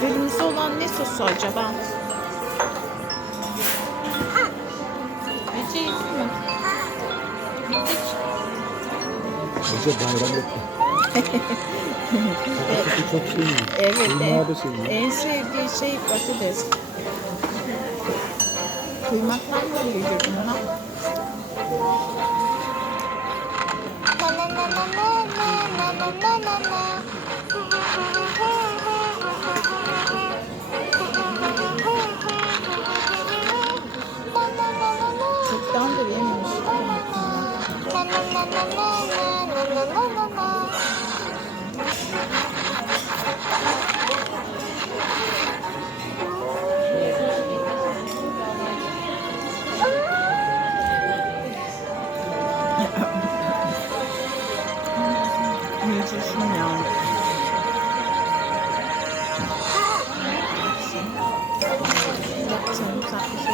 Kırmızı olan ne sosu acaba? Ece yedin mi? Bittik. Gece bayramlıkta. Patates çok seviyorum. Evet. Kıymağı da seviyorum. En sevdiği şey patates. Kıymaktan da geliyor buna. Na na na na na na na na na na. ました。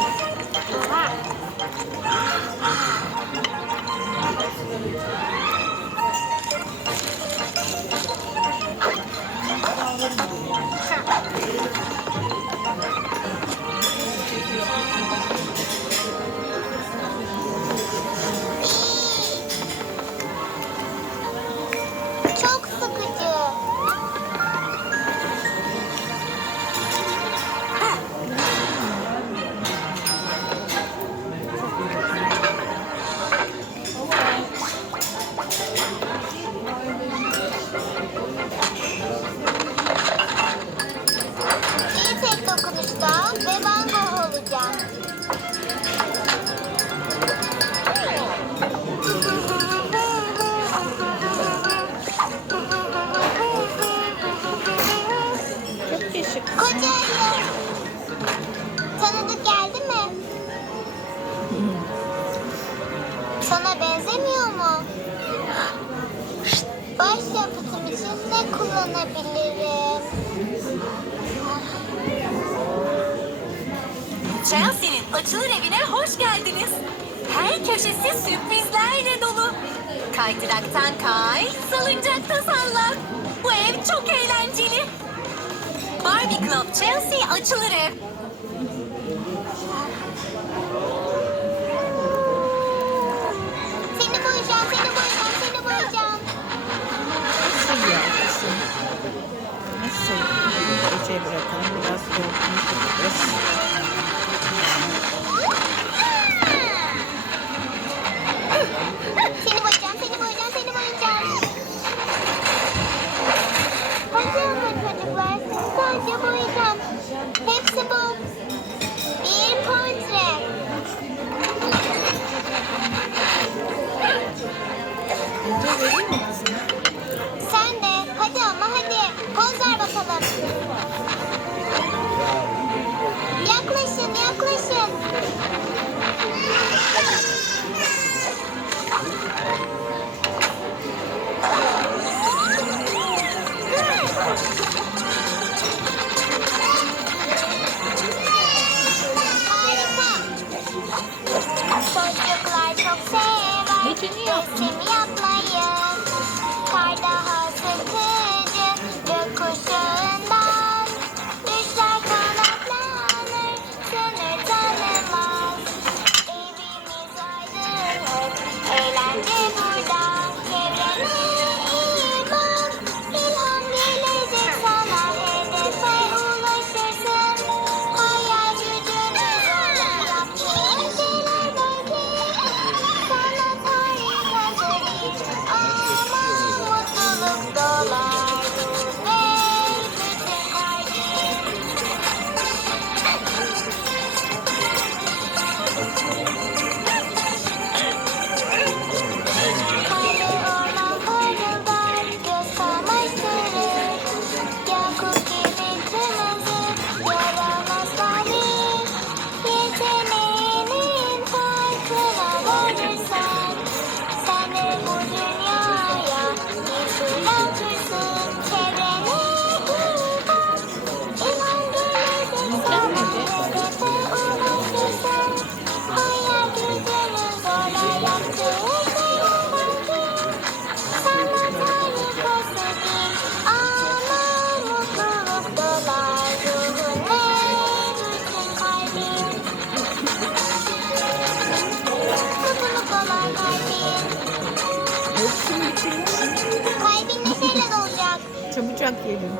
Açılır evine hoş geldiniz. Her köşesi sürprizlerle dolu. Kaydıraktan kay, salıncakta sallan. Bu ev çok eğlenceli. Barbie Club Chelsea açılır ev. Seni boyayacağım, seni boyayacağım, seni boyayacağım. Nasıl ya kızım? Nasıl? Bunu da Ece'ye bırakalım. Biraz soğukluğunu tutacağız. Sıcak yedim.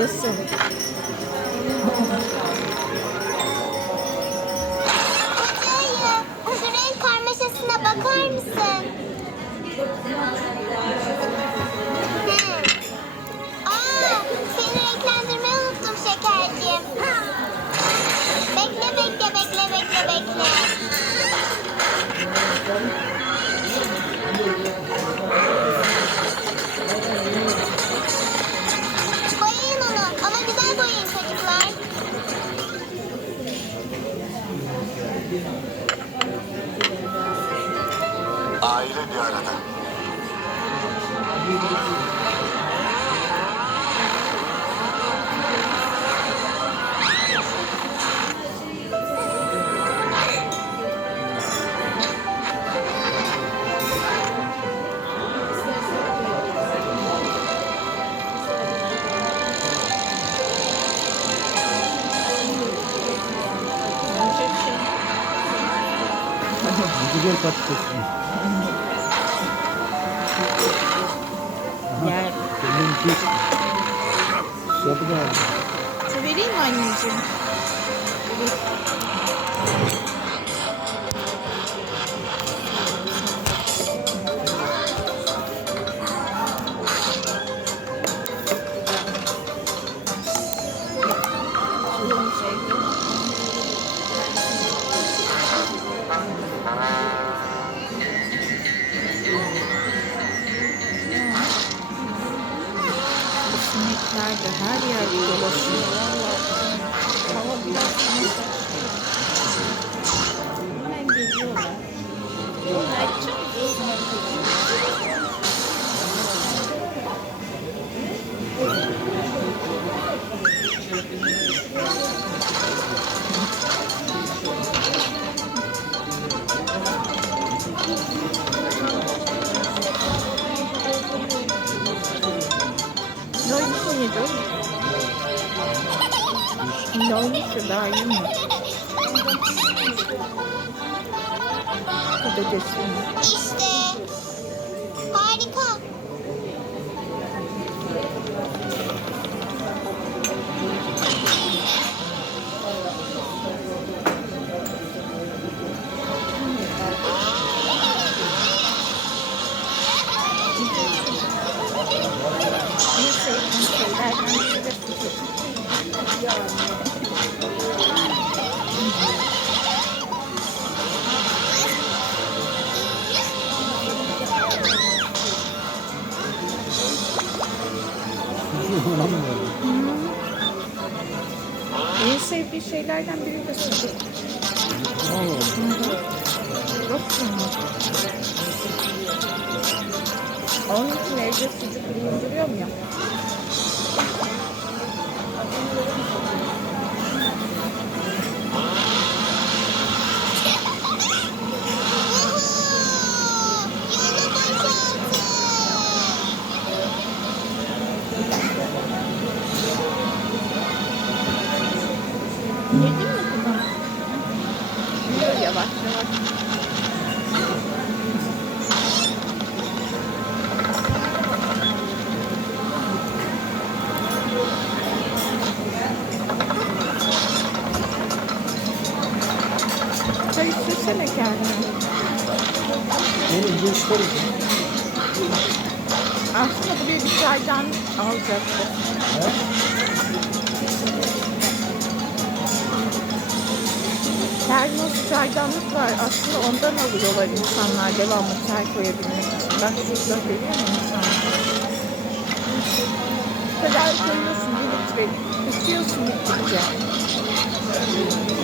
Nasıl? Dayı, şu renk karmaşasına bakar mısın? Hmm. Seni renklendirmeyi unuttum şekerciğim. Bekle, bekle, bekle, bekle, bekle. Güzel patates. Yer. Kendin pis. Susadı galiba. Su vereyim mi anneciğim? Suyunu Bu da En sevdiği şeylerden biri de sucuk. Yok mu? Onun için evde sucuk bulunduruyorum ya. Çay sürsene kendine. Benim bu işler Aslında buraya bir çaydan alacaktı. Termos çaydanlık var. Aslında ondan alıyorlar insanlar devamlı çay koyabilmek için. Bak şurada görüyor musun insanlar? Bu kadar koyuyorsun bir litre. Içiyorsun gittikçe. ne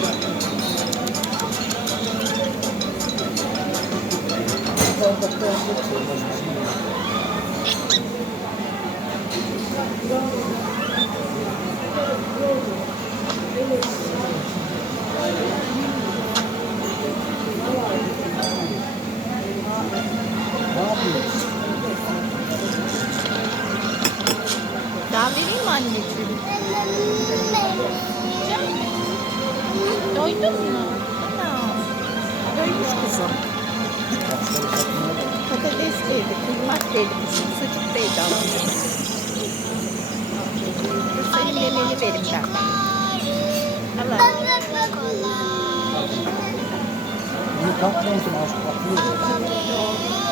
Daha mi anneciğim? Doydun mu? Ana. Doymuş kızım patatesteydi, kıymakteydi, kışın sucukteydi alanı. Senin yemeğini verim ben. Allah. Bunu kalkmamışım aşkım.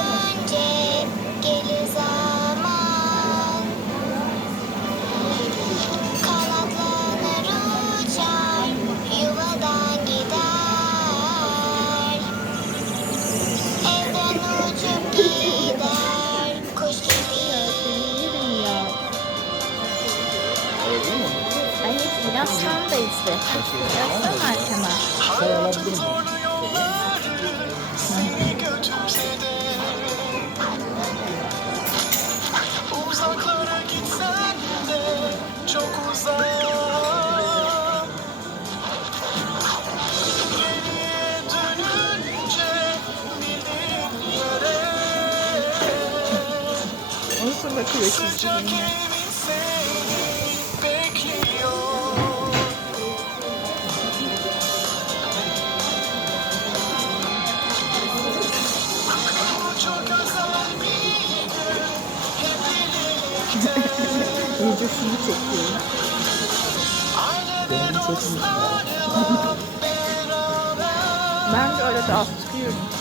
kuvvetsizciliğini. Videosunu çekiyorum. Benim çok mutlu. ben de arada az çıkıyorum.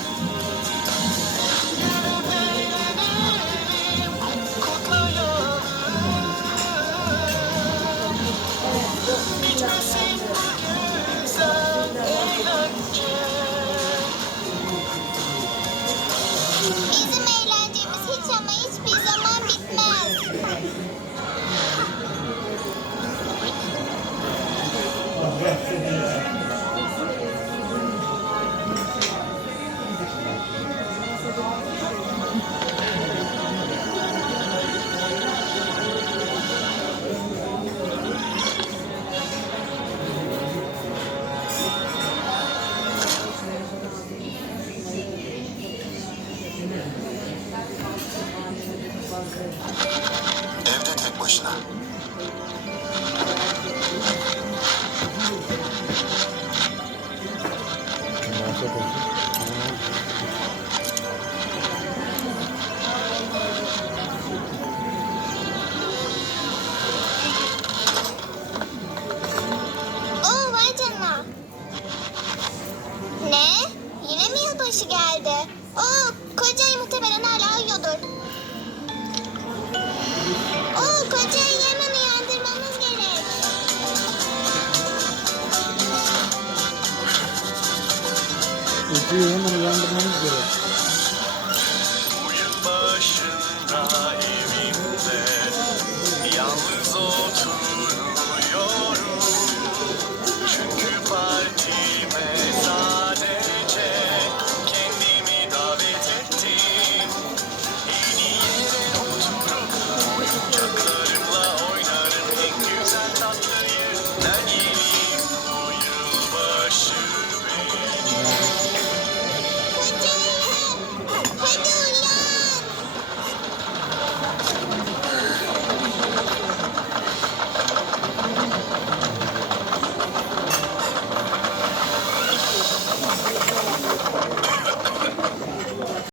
இது வந்து எனக்கு வேண்டுமா